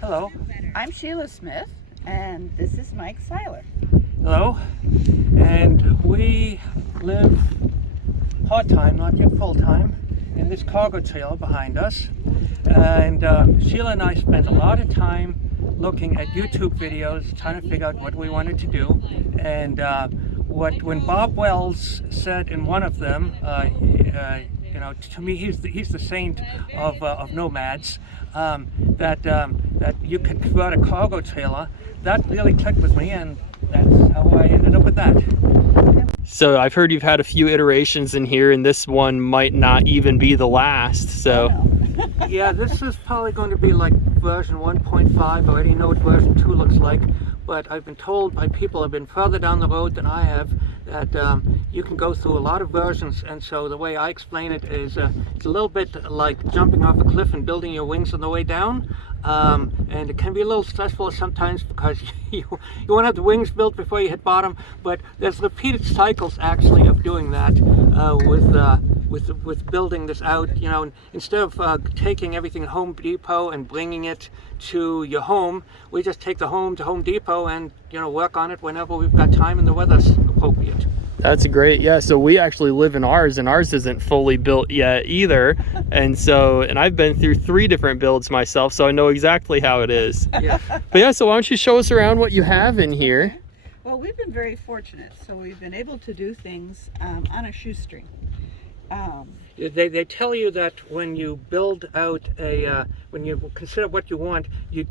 Hello. I'm Sheila Smith, and this is Mike Seiler. Hello. And we live part-time, not yet full-time, in this cargo trailer behind us. And Sheila and I spent a lot of time looking at YouTube videos, trying to figure out what we wanted to do. And when Bob Wells said in one of them, you know, to me he's the saint of nomads, that you could convert a cargo trailer. That really clicked with me, and that's how I ended up with that. So I've heard you've had a few iterations in here, and this one might not even be the last. So yeah, this is probably going to be like version 1.5. I already know what version 2 looks like, but I've been told by people who have been further down the road than I have that you can go through a lot of versions. And so the way I explain it is it's a little bit like jumping off a cliff and building your wings on the way down. And it can be a little stressful sometimes because you want to have the wings built before you hit bottom, but there's repeated cycles actually of doing that with building this out. You know, instead of taking everything at Home Depot and bringing it to your home, we just take the home to Home Depot and, you know, work on it whenever we've got time and the weather's appropriate. that's great. Yeah, so we actually live in ours, and ours isn't fully built yet either. And I've been through 3 different builds myself, so I know exactly how it is. Yeah. But yeah, so why don't you show us around what you have in here? Well, we've been very fortunate, so we've been able to do things on a shoestring. They tell you that when you build out when you consider what you want, you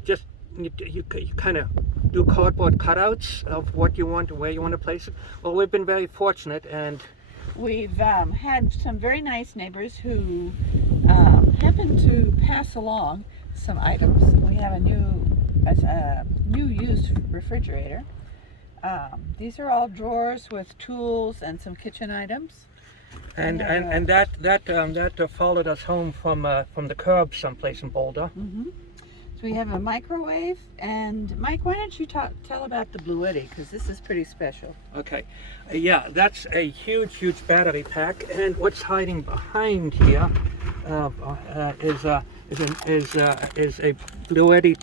kind of do cardboard cutouts of what you want and where you want to place it. Well, we've been very fortunate, and We've had some very nice neighbors who happened to pass along some items. We have a new used refrigerator. These are all drawers with tools and some kitchen items. and that followed us home from the curb someplace in Boulder. Mm-hmm. So we have a microwave, and Mike, why don't you tell about the Bluetti, because this is pretty special. Okay, yeah, that's a huge battery pack, and what's hiding behind here is a Bluetti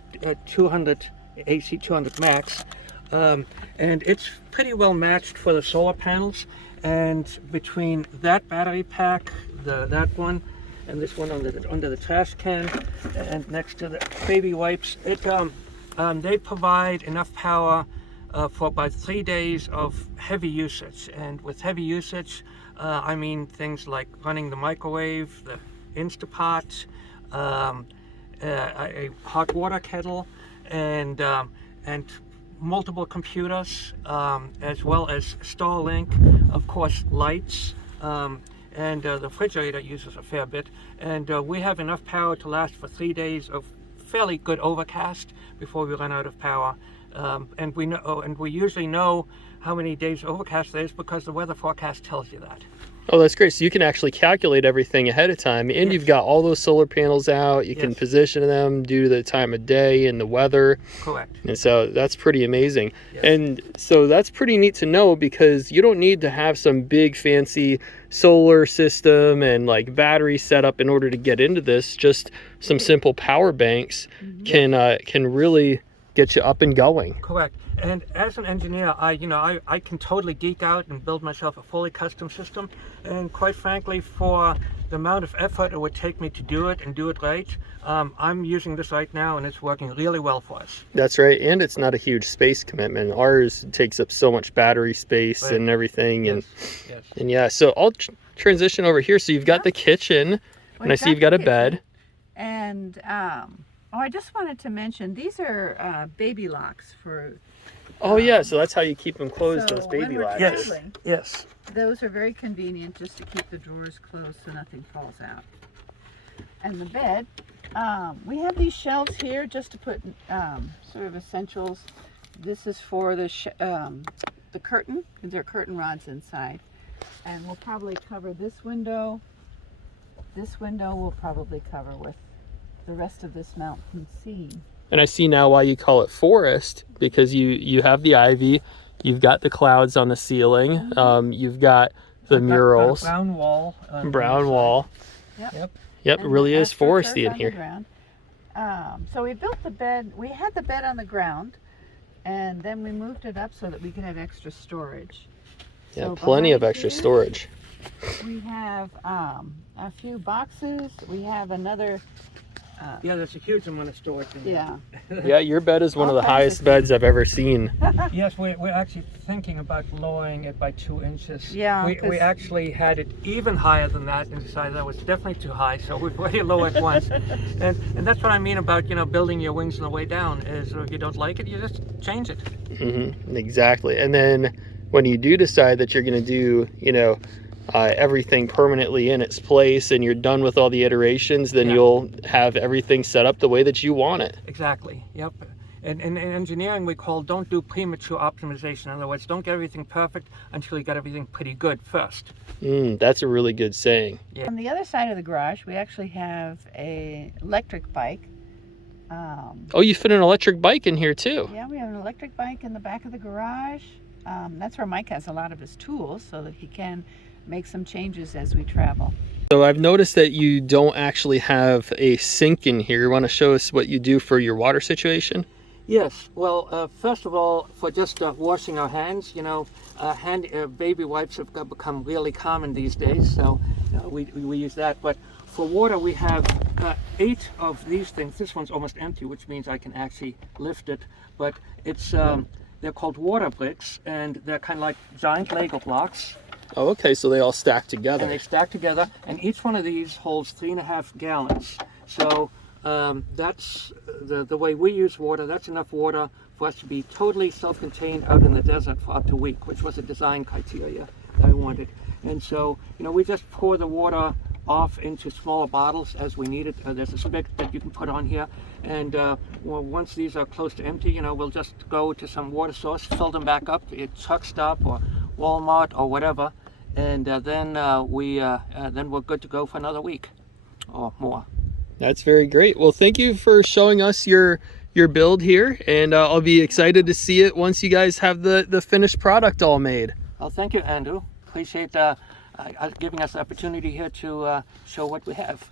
200 AC 200 Max, and it's pretty well matched for the solar panels. And between that battery pack, that one, and this one under the trash can, and next to the baby wipes, they provide enough power for about 3 days of heavy usage. And with heavy usage, I mean things like running the microwave, the Instapot, a hot water kettle, and multiple computers, as well as Starlink, of course, lights. And the refrigerator uses a fair bit, and we have enough power to last for 3 days of fairly good overcast before we run out of power. And we usually know how many days overcast there is because the weather forecast tells you that. Oh, that's great. So you can actually calculate everything ahead of time, and you've got all those solar panels out. You can position them due to the time of day and the weather. Correct. And so that's pretty amazing. Yes. And so that's pretty neat to know, because you don't need to have some big fancy solar system and like battery setup in order to get into this. Just some simple power banks can really get you up and going. Correct. And as an engineer, I can totally geek out and build myself a fully custom system. And quite frankly, for the amount of effort it would take me to do it and do it right, I'm using this right now, and it's working really well for us. That's right. And it's not a huge space commitment. Ours takes up so much battery space and everything. Yes. And yeah, so I'll transition over here. So you've got the kitchen, and I see you've got a bed. And I just wanted to mention, these are baby locks for... Oh yeah, so that's how you keep them closed, so those baby when we're latches. traveling, Yes. those are very convenient just to keep the drawers closed so nothing falls out. And the bed, we have these shelves here just to put sort of essentials. This is for the curtain, because there are curtain rods inside. And we'll probably cover this window. This window we'll probably cover with the rest of this mountain scene. And I see now why you call it forest, because you have the ivy, you've got the clouds on the ceiling, you've got the murals. Brown wall. Brown wall. Yep. Yep, it really is foresty in here. So we built the bed. We had the bed on the ground, and then we moved it up so that we could have extra storage. Yeah, So plenty of behind extra here, storage. We have a few boxes. We have another. Yeah, there's a huge amount of storage in there. Yeah. Yeah, your bed is one of All the kinds of highest beds I've ever seen. Yes, we're actually thinking about lowering it by 2 inches. Yeah, We 'cause- actually had it even higher than that and decided that was definitely too high, so we've already lowered once. And that's what I mean about, building your wings on the way down, is if you don't like it, you just change it. Exactly. And then when you do decide that you're going to do, everything permanently in its place and you're done with all the iterations, then Yeah. you'll have everything set up the way that you want it. Exactly, yep. And in engineering, we call don't do premature optimization. In other words, don't get everything perfect until you got everything pretty good first. That's a really good saying. Yeah. On the other side of the garage, we actually have a electric bike. Oh, you fit an electric bike in here too. Yeah, we have an electric bike in the back of the garage. That's where Mike has a lot of his tools so that he can make some changes as we travel. So I've noticed that you don't actually have a sink in here. You want to show us what you do for your water situation? Yes, well, first of all, for just washing our hands, baby wipes have become really common these days, so we use that. But for water, we have 8 of these things. This one's almost empty, which means I can actually lift it. But it's they're called water bricks, and they're kind of like giant Lego blocks. Oh, okay, so they all stack And together. they stack together, and each one of these holds 3.5 gallons. So that's the way we use water. That's enough water for us to be totally self-contained out in the desert for up to a week, which was a design criteria that I wanted. And so, we just pour the water off into smaller bottles as we need it. There's a spigot that you can put on here, and once these are close to empty, we'll just go to some water source, fill them back up at Truck Stop or Walmart or whatever, and then we're good to go for another week or more. That's very great. Well, thank you for showing us your build here, and I'll be excited to see it once you guys have the finished product all made. Well, thank you, Andrew. Appreciate giving us the opportunity here to show what we have.